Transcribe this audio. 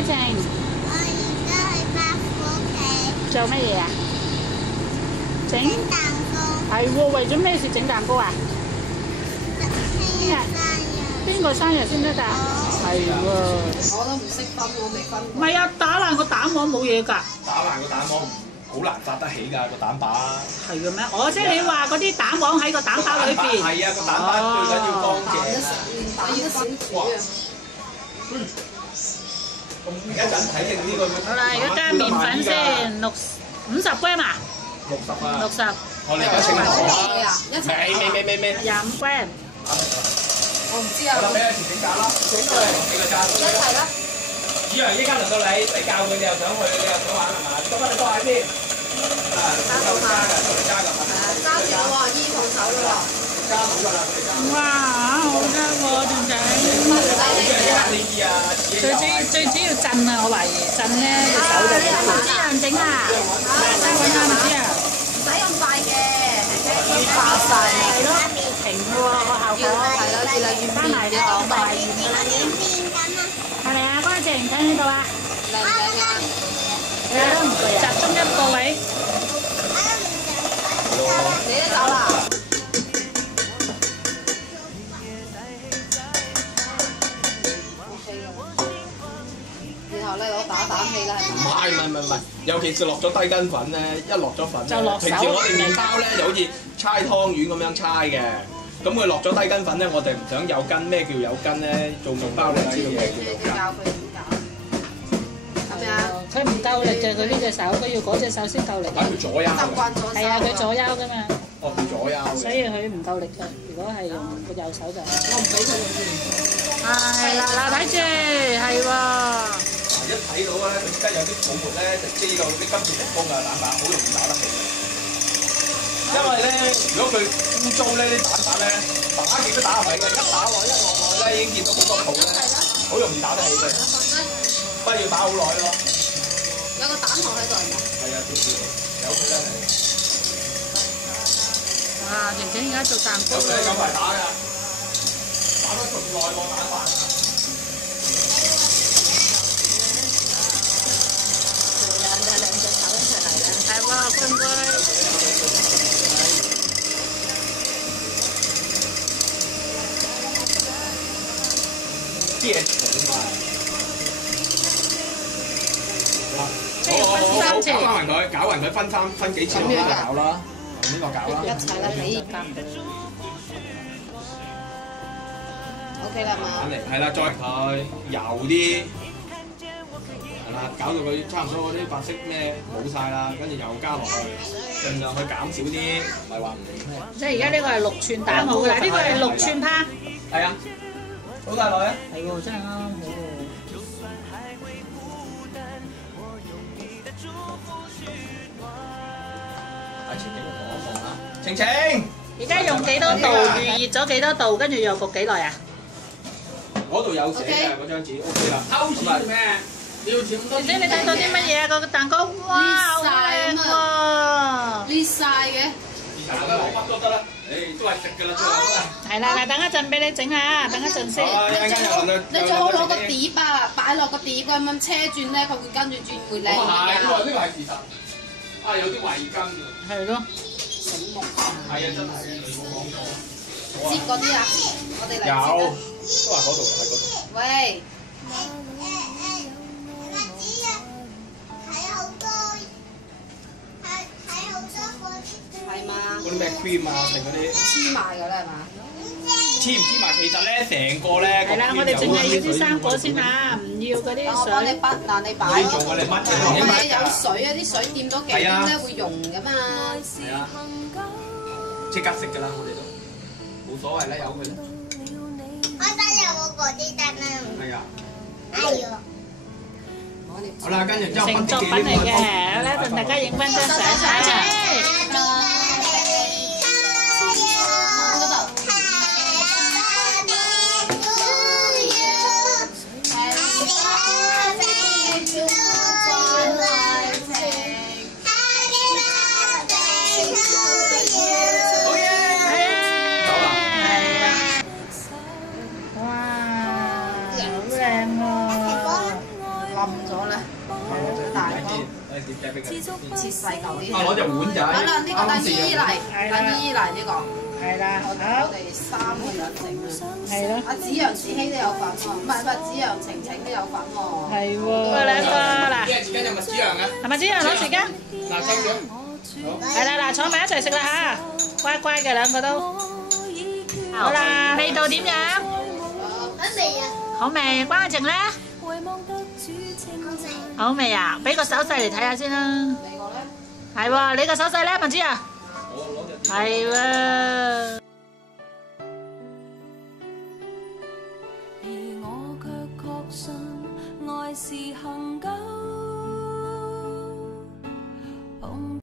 啊，晴？我而家去伯父屋企做乜嘢啊？整整蛋糕。係喎，為咗咩事整蛋糕啊？聽日生日。邊個生日先得㗎？係喎。我都唔識分，我未分唔係啊，打爛個蛋黃冇嘢㗎。打爛個蛋黃好難發得起㗎個蛋白。係嘅咩？哦，即係你話嗰啲蛋黃喺個蛋白裏邊。係啊，個蛋白最緊要乾淨啊。蛋要少煮啊！咁一陣睇定呢個。好啦，而家加麵粉先，50 gram 啊？60啊。60。我哋而家清楚啊！一齊。未。25 gram。我唔知啊。我俾阿田整蛋啦，整過嚟幾個蛋。一齊啦。以為依家輪到你教佢，你又想去，你又想玩係嘛？多翻你多下先。啊，加㗎，加㗎。係啊，揸住咯喎，依同手咯喎。加好㗎啦，佢哋加。哇，好得喎，段仔。最主要震啊！我懷疑震咧隻手就唔知有人整啊？揾下唔知啊？唔使咁快嘅，要爆晒係咯，停喎個效果。係咯，越嚟越翻嚟嘅講埋完㗎啦。係咪啊？乾淨睇呢度啊？靚唔靚啊？你都唔對啊！集中一個位。你都走啦？然後咧攞打氣啦，係咪？唔係，尤其是落咗低筋粉咧，一落咗粉就落手。平時我哋麵包咧就好似搓湯圓咁樣搓嘅，咁佢落咗低筋粉咧，我哋唔想有筋。咩叫有筋咧？做麵包你知道咩叫有筋？教佢點搞，係咪啊？佢唔夠力嘅，佢呢隻手，佢要嗰隻手先夠力。佢左右。習慣咗。係啊，佢左右㗎嘛。哦，佢左右。所以佢唔夠力嘅。如果係用個右手就。我唔俾佢用添。係啦，嗱睇住，係喎。一睇到咧，佢而家有啲泡沫咧，就知道啲金屬成功嘅蛋白好容易打得起嘅。因為咧，如果佢污糟咧，啲蛋白咧打極都打唔起嘅，一打落一落落咧已經見到好多泡咧，好容易打得起嘅。不過要打好耐咯。有個蛋殼喺度係咪？係啊，少少有佢啦。哇！晴晴而家做蛋糕。有佢咁快打㗎，打得仲耐過蛋白。係喎，乖唔乖？啲嘢重啊！好，搞勻佢，分幾次落啦，搞啦，呢個搞啦，一齊啦，你。OK 啦嘛。係啦，再佢油啲。係啦，搞到佢差唔多嗰啲白色咩冇晒啦，跟住又加落去，盡量去減少啲，唔係話唔咩。即係而家呢個係6寸蛋好啦，呢個係6寸趴。係啊，好大耐啊！係喎，真係啱好喎。阿晴晴同我講啦，晴晴。而家用幾多度？預熱咗幾多度？跟住又焗幾耐啊？嗰度有寫嘅嗰張紙 OK 啦。偷錢做咩？你要錢咁多？姐姐你睇到啲乜嘢啊？個蛋糕哇，好靚喎！裂晒嘅。其實攞筆都得啦，誒都係食㗎啦，最後都係。係啦，嗱，等一陣俾你整下，等一陣先。你最好攞個碟啊，擺落個碟咁樣車轉咧，佢會跟住轉會靚啲係，啊。呢個係事實。啊，有啲慧根㗎。係咯。醒目。係啊，真係你冇講過。摺嗰啲啊，我哋嚟摺有，啊。都係嗰度，係嗰度。喂。係嘛？嗰啲咩 cream 啊，定嗰啲黐埋㗎啦，係嘛？黐唔黐埋？其實咧，成個咧係啦，我哋淨係要啲生果先嚇，唔要嗰啲我幫你水。筆，嗱你擺。做我哋乜嘢？我哋有水啊，啲水掂多幾點咧會溶㗎嘛。係啊，即刻食㗎啦，我哋都冇所謂啦，由佢啦。我得有冇嗰啲得啦？係啊。哎呦！好啦，跟住之後成作品嚟嘅，好啦，同大家影翻張相，下次。雞冰嘅。切細嚿啲。攞隻碗仔。好啦，呢個等姨姨嚟，係啦等姨姨嚟呢個。係啦，我好，哋3個人整啊。係咯，阿子陽、子希都有份喎，唔係子陽、晴晴都有份喎。係喎，兩個嗱，啲時間有冇子陽啊？係咪子陽攞時間？嗱，收咗。係啦，嗱，坐埋一齊食啦嚇，乖乖嘅兩個都。好啦，味道點樣？好味啊！好味，關愛靜咧？好味啊！俾個手勢嚟睇下先啦。你個咧？係喎，你個手勢咧，文之啊？係喎。而我卻確信愛是恒久。